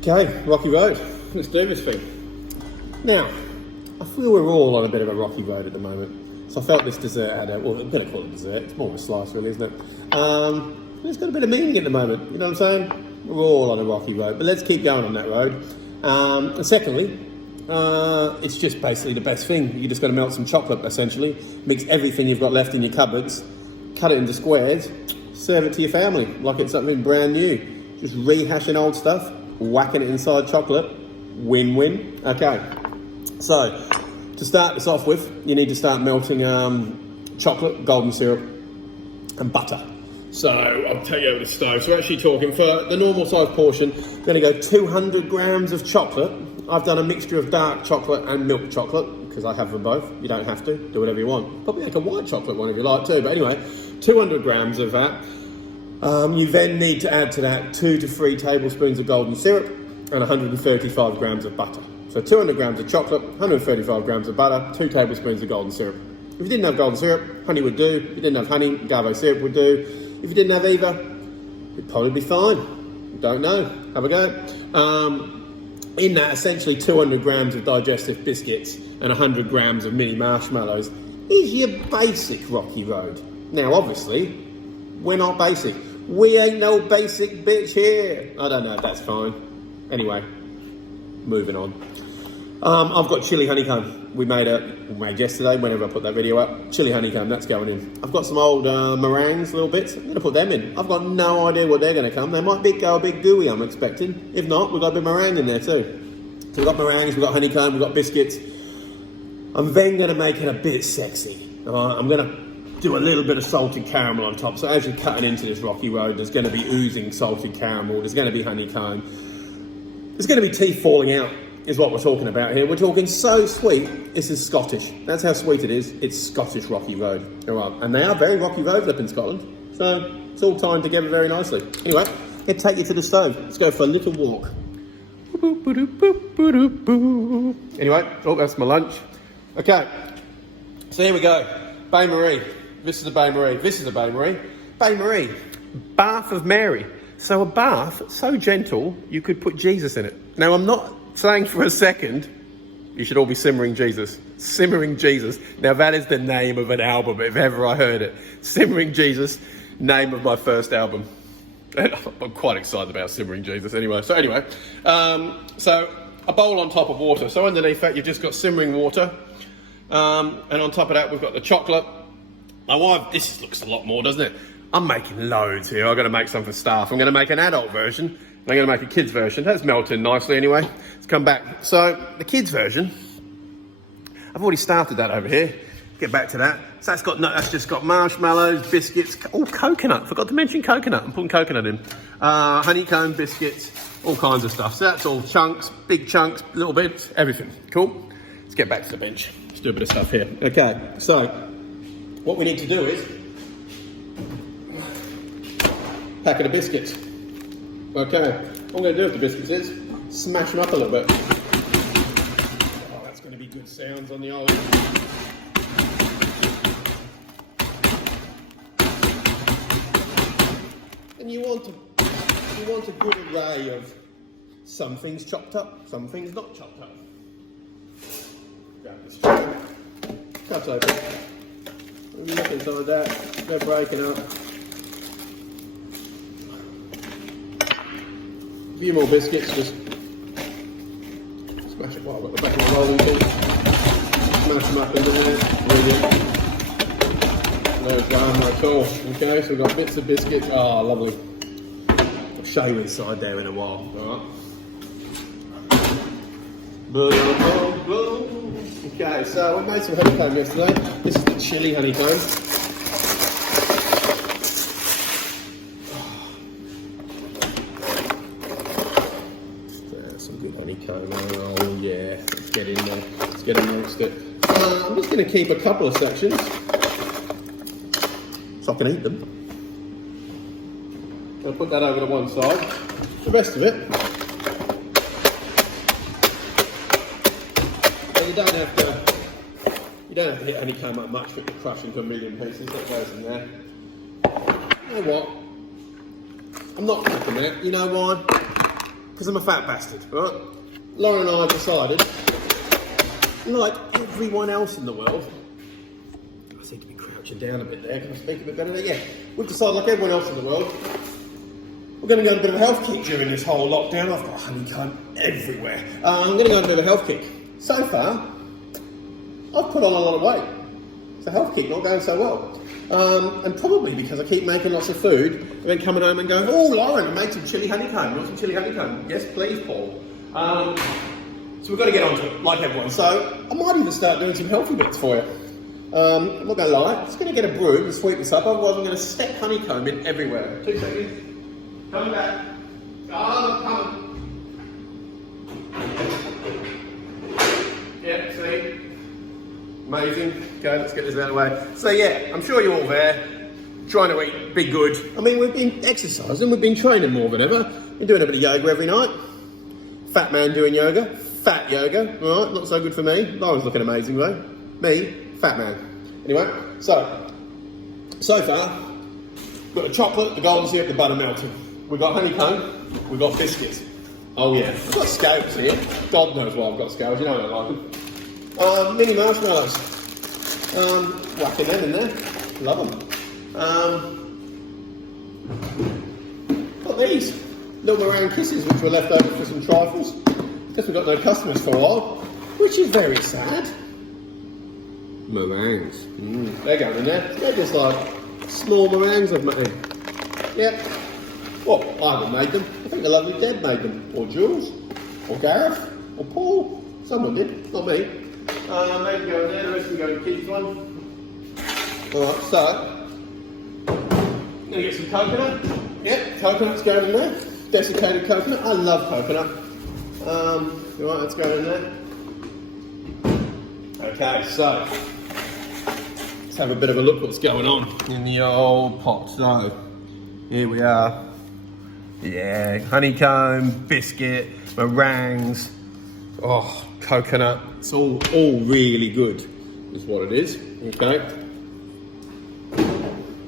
Okay, rocky road. Let's do this thing. Now, I feel we're all on a bit of a rocky road at the moment. So I felt this dessert had I'm going to call it dessert. It's more of a slice really, isn't it? It's got a bit of meaning at the moment. You know what I'm saying? We're all on a rocky road, but let's keep going on that road. And secondly, it's just basically the best thing. You just got to melt some chocolate, essentially. Mix everything you've got left in your cupboards, cut it into squares, serve it to your family like it's something brand new. Just rehashing old stuff, whacking it inside chocolate, win-win. Okay, so to start this off with, you need to start melting chocolate, golden syrup, and butter. So I'll take you over the stove. So we're actually talking for the normal size portion, going to go 200 grams of chocolate. I've done a mixture of dark chocolate and milk chocolate because I have them both. You don't have to, do whatever you want. Probably like a white chocolate one if you like too. But anyway, 200 grams of that. You then need to add to that 2 to 3 tablespoons of golden syrup and 135 grams of butter. So 200 grams of chocolate, 135 grams of butter, 2 tablespoons of golden syrup. If you didn't have golden syrup, honey would do. If you didn't have honey, agave syrup would do. If you didn't have either, you'd probably be fine. Don't know. Have a go. In that, essentially 200 grams of digestive biscuits and 100 grams of mini marshmallows is your basic rocky road. Now, obviously, we're not basic. We ain't no basic bitch here. I don't know if that's fine. Anyway, moving on. I've got chili honeycomb. We made yesterday, whenever I put that video up. Chili honeycomb, that's going in. I've got some old meringues, little bits. I'm going to put them in. I've got no idea what they're going to come. They might go a bit gooey, I'm expecting. If not, we've got a bit of meringue in there too. So we've got meringues, we've got honeycomb, we've got biscuits. I'm then going to make it a bit sexy. I'm going to do a little bit of salted caramel on top. So as you're cutting into this rocky road, there's going to be oozing salted caramel. There's going to be honeycomb. There's going to be teeth falling out. Is what we're talking about here. We're talking so sweet, this is Scottish. That's how sweet it is. It's Scottish rocky road. All right. And they are very rocky roads up in Scotland. So it's all timed together very nicely. Anyway, I'm going to take you to the stove. Let's go for a little walk. Anyway, that's my lunch. Okay, so here we go. Bain Marie. This is a Bain Marie. This is a Bain Marie. Bain Marie. Bath of Mary. So a bath so gentle, you could put Jesus in it. Now, I'm not saying for a second, you should all be simmering Jesus. Simmering Jesus. Now that is the name of an album, if ever I heard it. Simmering Jesus, name of my first album. I'm quite excited about Simmering Jesus anyway. So a bowl on top of water. So underneath that, you've just got simmering water. And on top of that, we've got the chocolate. Now, this looks a lot more, doesn't it? I'm making loads here. I've got to make some for staff. I'm going to make an adult version. I'm going to make a kids version. That's melting nicely anyway. Let's come back. So the kids version, I've already started that over here. Get back to that. So that's just got marshmallows, biscuits, coconut. Forgot to mention coconut. I'm putting coconut in. Honeycomb, biscuits, all kinds of stuff. So that's all chunks, big chunks, little bits, everything. Cool. Let's get back to the bench. Let's do a bit of stuff here. Okay, so what we need to do is packet of biscuits. Okay, what I'm going to do with the biscuits is smash them up a little bit. Oh, that's going to be good sounds on the old. And you want a good array of some things chopped up, some things not chopped up. Grab this cut open. Look inside that. They're breaking up. A few more biscuits, just smash it while I've got the back of the rolling pin. Smash them up in there, brilliant. No drama at all. Okay, so we've got bits of biscuits. Ah, lovely. I'll show you inside there in a while. Alright. Okay, so we made some honeycomb yesterday. This is the chili honeycomb. Oh yeah, let's get in there. Let's get amongst it. I'm just going to keep a couple of sections so I can eat them. I'll put that over to one side. The rest of it, but you don't have to hit honeycomb up much for it to crush into a million pieces. That goes in there. You know what? I'm not cooking that. You know why? because I'm a fat bastard, right? Lauren and I decided, like everyone else in the world, I seem to be crouching down a bit there, can I speak a bit better there? Yeah, we've decided, like everyone else in the world, we're going to go on a bit of a health kick during this whole lockdown. I've got honeycomb everywhere. I'm going to go on a bit of a health kick. So far, I've put on a lot of weight. It's a health kick, not going so well. And probably because I keep making lots of food and then coming home and going, oh, Lauren, I made some chili honeycomb. You want some chili honeycomb? Yes, please, Paul. So we've got to get onto it, like everyone. So I might even start doing some healthy bits for you. I'm not going to lie. I'm just going to get a broom and sweep this up. Otherwise, I'm going to step honeycomb in everywhere. 2 seconds. Coming back. Oh, coming. Yeah, see? Amazing. Okay, let's get this out of the way. So yeah, I'm sure you're all there, trying to eat, be good. I mean, we've been exercising, we've been training more than ever. We're doing a bit of yoga every night. Fat man doing yoga, fat yoga, right? Not so good for me. Lauren's looking amazing though. Me, fat man. Anyway, so far, we've got the chocolate, the golden syrup, the buttermelty. We've got honeycomb, we've got biscuits. Oh yeah, I've got scallops here. God knows why I've got scallops, you know I don't like them. Mini marshmallows. Whacking them in there. Love them. Got these little meringue kisses which were left over for some trifles. Guess we've got no customers for a while, which is very sad. Meringues. They're going in there. They're just like small meringues I've made. Yep. Well, I haven't made them. I think the lovely Deb made them. Or Jules. Or Gareth. Or Paul. Someone did. Not me. Maybe go in there. The rest can go in Keith's one. Alright, so. I'm going to get some coconut. Yep, coconut's going in there. Desiccated coconut. I love coconut. Right, let's go in there. Okay, so. Let's have a bit of a look what's going on in the old pot. So, here we are. Yeah, honeycomb, biscuit, meringues, oh, coconut. It's all really good, is what it is. Okay.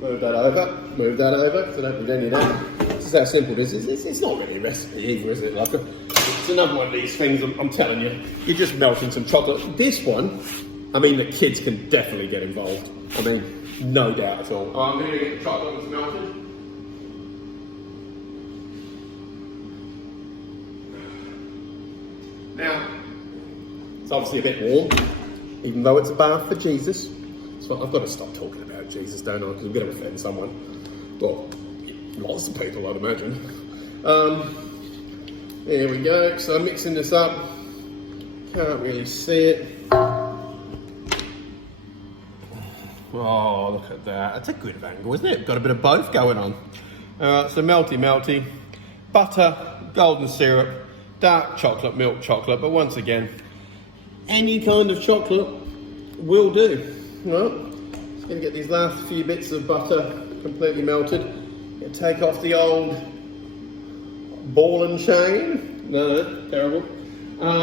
Move that over, because I don't need any of that. This is how simple this is. It's not really a recipe either, is it? Like it's another one of these things, I'm telling you. You're just melting some chocolate. This one, I mean, the kids can definitely get involved. I mean, no doubt at all. I'm going to get the chocolate that's melted. Now, it's obviously a bit warm, even though it's a bath for Jesus. So I've got to stop talking about Jesus, don't I? Because I'm going to offend someone. Well, lots of people, I'd imagine. There we go. So I'm mixing this up. Can't really see it. Oh, look at that. That's a good angle, isn't it? Got a bit of both going on. So melty. Butter, golden syrup, dark chocolate, milk chocolate, but once again, any kind of chocolate will do. Right? Just going to get these last few bits of butter completely melted. Going to take off the old ball and chain. No, terrible. There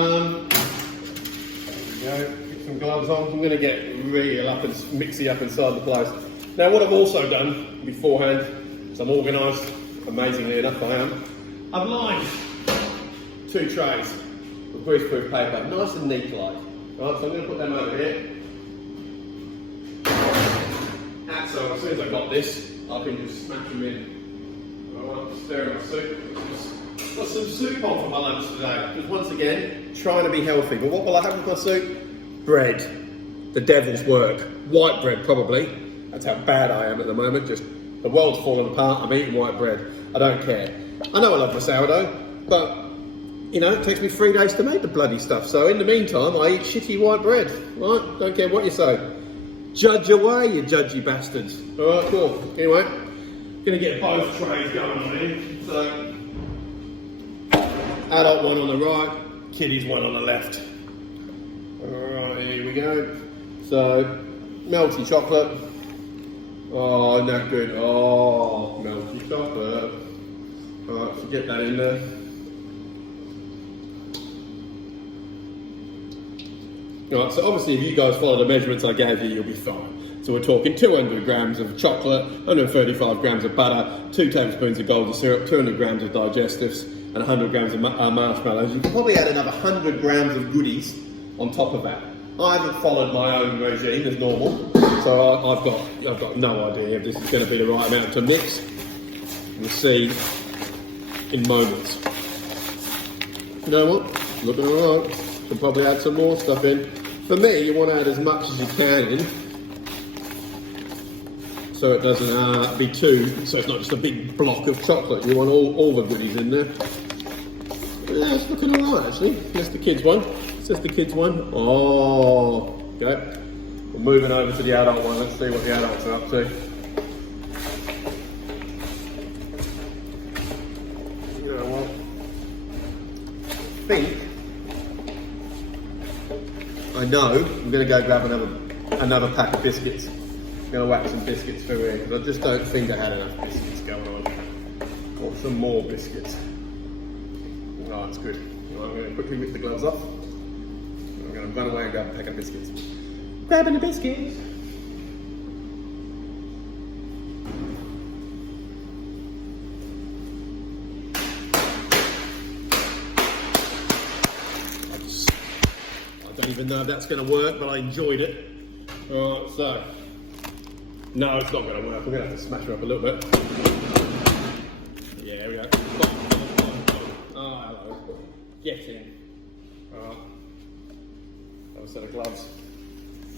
we go. Get some gloves on. I'm going to get real up and mixy up inside the place. Now, what I've also done beforehand is I'm organised. Amazingly enough, I am. I've lined 2 trays of greaseproof paper, nice and neat like. Right, so I'm going to put them over here. And so as soon as I've got this, I can just smash them in. Alright, stir my soup. Got some soup on for my lunch today, because once again, trying to be healthy. But what will I have with my soup? Bread. The devil's work. White bread, probably. That's how bad I am at the moment. Just, the world's falling apart, I'm eating white bread. I don't care. I know I love my sourdough, but you know, it takes me 3 days to make the bloody stuff. So in the meantime, I eat shitty white bread, right? Don't care what you say. Judge away, you judgy bastards. All right, cool. Anyway, gonna get both trays going on here. So, adult one on the right, kiddies one on the left. All right, here we go. So, melty chocolate. Oh, isn't that good? Oh, melty chocolate. All right, so get that in there. Right, so obviously if you guys follow the measurements I gave you, you'll be fine. So we're talking 200 grams of chocolate, 135 grams of butter, 2 tablespoons of golden syrup, 200 grams of digestives, and 100 grams of marshmallows, you can probably add another 100 grams of goodies on top of that. I haven't followed my own regime as normal, so I've got no idea if this is going to be the right amount to mix. We'll see in moments. You know what? Looking alright. Can probably add some more stuff in. For me, you want to add as much as you can in, so it doesn't be too. So it's not just a big block of chocolate. You want all the goodies in there. Yeah, it's looking alright actually. That's the kids one. Is this the kids one? Oh, okay. We're moving over to the adult one. Let's see what the adults are up to. You know what? I know I'm going to go grab another pack of biscuits. I'm going to whack some biscuits through here because I just don't think I had enough biscuits going on. Or some more biscuits. Oh, that's good. Right, I'm going to quickly rip the gloves off. I'm going to run away and grab a pack of biscuits. Grabbing the biscuits. I don't even know if that's going to work, but I enjoyed it. Alright, so. No, it's not going to work. We're going to have to smash her up a little bit. Yeah, here we go. Oh, hello. Get in. Alright. Another set of gloves.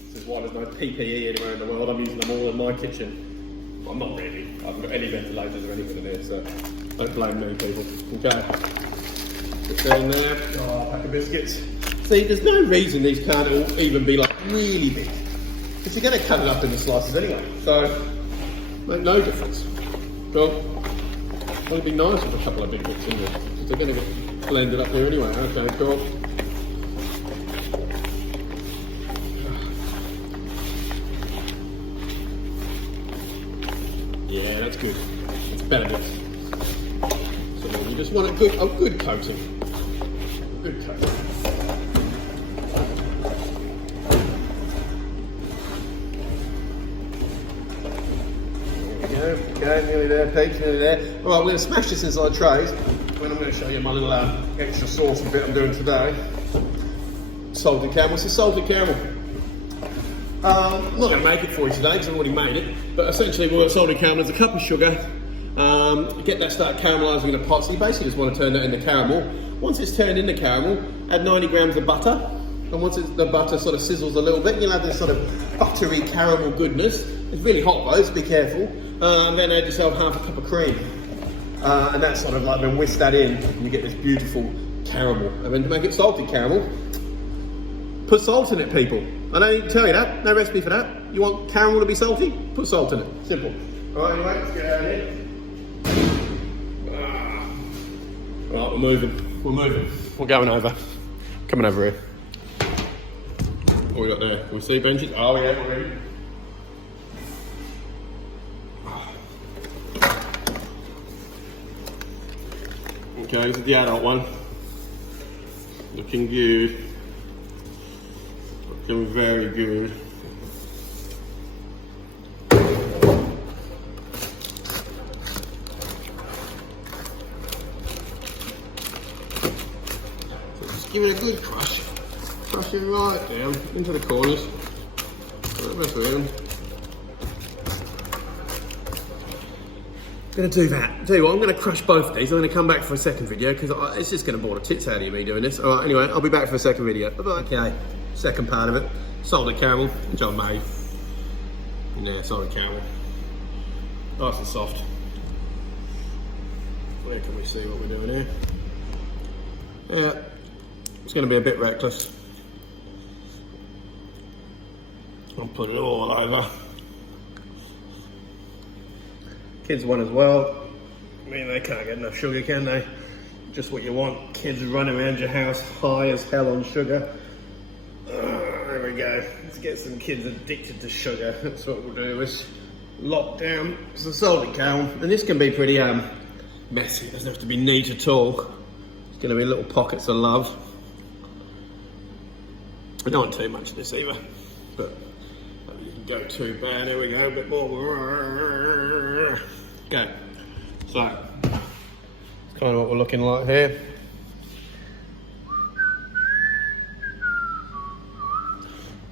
This is why there's no PPE anywhere in the world. I'm using them all in my kitchen. Well, I'm not really. I haven't got any ventilators or anything in here, so don't blame me, people. Okay. Put that in there. Oh, pack of biscuits. See, there's no reason these can't all even be like really big. Because you're going to cut it up into slices anyway. So, make no difference. Well, it'd be nice with a couple of big bits in there. Because they're going to get blended up there anyway. Okay, cool. Yeah, that's good. It's better bits. So then you just want a good coating. Good coating. Okay, nearly there, peeps, nearly there. Alright, we're going to smash this inside trays. And I'm going to show you my little extra sauce bit I'm doing today. Salted caramel. It's a salted caramel. I'm not going to make it for you today because I've already made it. But essentially, we've got salted caramel. There's a cup of sugar. Get that start caramelising in a pot. So you basically just want to turn that into caramel. Once it's turned into caramel, add 90 grams of butter. And once the butter sort of sizzles a little bit, you'll have this sort of buttery caramel goodness. It's really hot though, so be careful. And then add yourself half a cup of cream. And that's sort of like, then whisk that in, and you get this beautiful caramel. And then to make it salted caramel, put salt in it, people. I don't need to tell you that, no recipe for that. You want caramel to be salty? Put salt in it, simple. All right, anyway, let's get out of here. Right, we're moving. We're going over. Coming over here. What we got there? Can we see benches? Oh yeah, we're ready. Okay, this is the adult one. Looking good. Looking very good. So just give it a good crush. Crush it right down into the corners. Right, rest of them. I'm going to do that. Tell you what, I'm going to crush both of these. I'm going to come back for a second video because it's just going to bore the tits out of me doing this. All right, anyway, I'll be back for a second video. Bye-bye. Okay, second part of it. Salted caramel, which I made. Yeah, salted caramel. Nice and soft. Where can we see what we're doing here? Yeah, it's going to be a bit reckless. I'll put it all over. Kids one as well. I mean, they can't get enough sugar, can they? Just what you want. Kids running around your house high as hell on sugar. There we go. Let's get some kids addicted to sugar. That's what we'll do. Is lock down some salted caramel. And this can be pretty messy. It doesn't have to be neat at all. It's going to be little pockets of love. I don't want too much of this either. But it doesn't go too bad. There we go. A bit more. Okay, so Kind of what we're looking like here.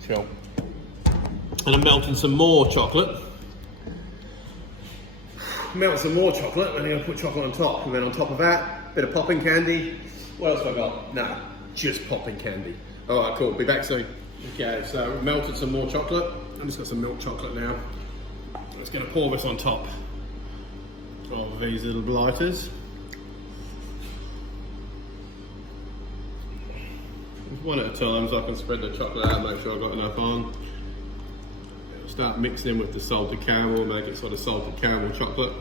Cool. And I'm melting some more chocolate. Melt some more chocolate, and then I'm going to put chocolate on top. And then on top of that, a bit of popping candy. What else have I got? No, just popping candy. All right, cool. Be back soon. Okay, so we've melted some more chocolate. I've just got some milk chocolate now. I'm just going to pour this on top of these little blighters. One at a time, so I can spread the chocolate out and make sure I've got enough on. Start mixing with the salted caramel, make it sort of salted caramel chocolate.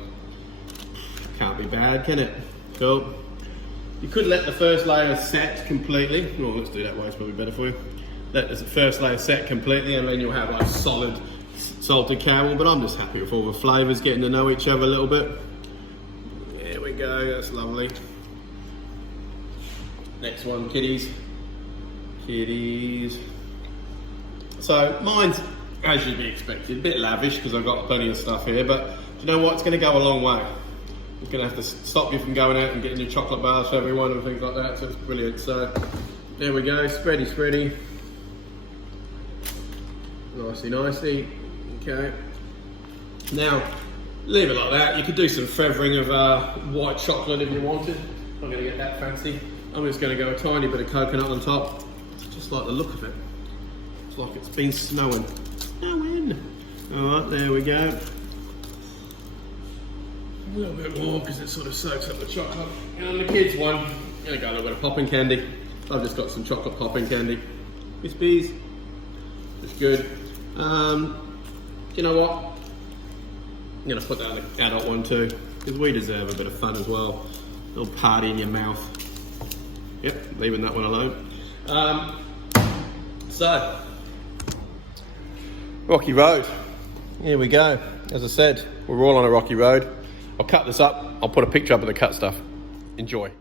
Can't be bad, can it? Cool. You could let the first layer set completely. Well, let's do that way, it's probably better for you. Let the first layer set completely and then you'll have like solid salted caramel, but I'm just happy with all the flavours getting to know each other a little bit. There we go, that's lovely. Next one, kitties. Kitties. So mine's, as you'd be expected, a bit lavish because I've got plenty of stuff here, but do you know what? It's going to go a long way. It's going to have to stop you from going out and getting your chocolate bars for everyone and things like that, so it's brilliant. So there we go, spready, spready. Nicey, nicey. Okay. Now, leave it like that. You could do some feathering of white chocolate if you wanted. I'm going to get that fancy. I'm just going to go a tiny bit of coconut on top. Just like the look of it. It's like it's been snowing. Snowing. Alright, there we go. A little bit more because it sort of soaks up the chocolate. And on the kids one, I'm going to go a little bit of popping candy. I've just got some chocolate popping candy. Crispies. That's good. You know what? I'm going to put that on the adult one too, because we deserve a bit of fun as well. A little party in your mouth. Yep, leaving that one alone. So, rocky road. Here we go. As I said, we're all on a rocky road. I'll cut this up. I'll put a picture up of the cut stuff. Enjoy.